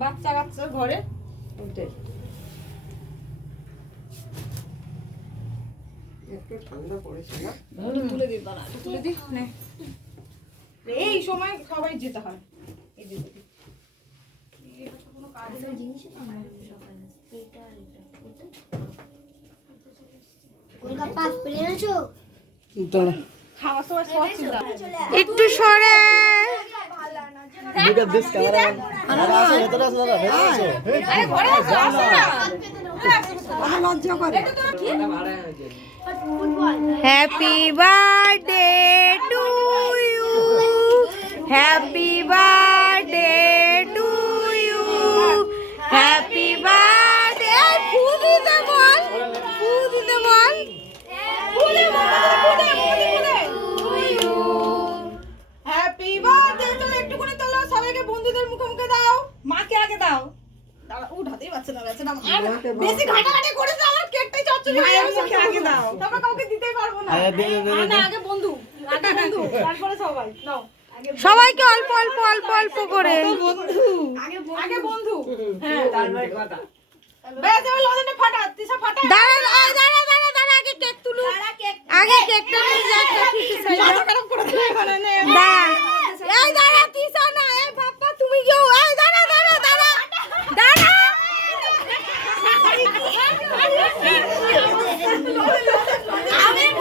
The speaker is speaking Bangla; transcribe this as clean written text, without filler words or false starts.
বাচ্চা কাচ্চা ঘরে একটু ঠান্ডা পড়েছে না? তুলে দিই, দাঁড়া তুলে দিই। এই সময় সবাই যেতে হয়। এই যে কোনো কাজের জিনিস খাওয়া একটু সরে লজ্জা করে। Happy birthday to you, happy birthday to you, happy birthday. ফু দিতে বল, ফু দিতে বল। Happy birthday. চলো একটুখানি তোলো, সবাইকে বন্ধুদের মুখে মুখে দাও। মাকে আগে দাও। দাঁড়া, উঠাতেই পারছে না, পারছে না। আর বেশি ঘাটাঘাটি করেছে, আমার কেকটাই চচ্চড়ি হয়ে যাবে। মুখে আগে দাও, তারপর কাউকে দিতেই পারবো না। না, আগে বন্ধু, আগে বন্ধু, তারপরে সবাই দাও। সবাইকে অল্প অল্প অল্প অল্প করে। আগে বন্ধু, হ্যাঁ তারপরে কথা। বেশ, এবার লজেন্ডে ফাটা, তিশা ফাটা। দাঁড়া, দাঁড়া, দাঁড়া, দাঁড়া, আগে কেক তুলু, আগে কেকটা নিয়ে যা। মাথা খারাপ করে দিলে এখানে নে। দাঁড়া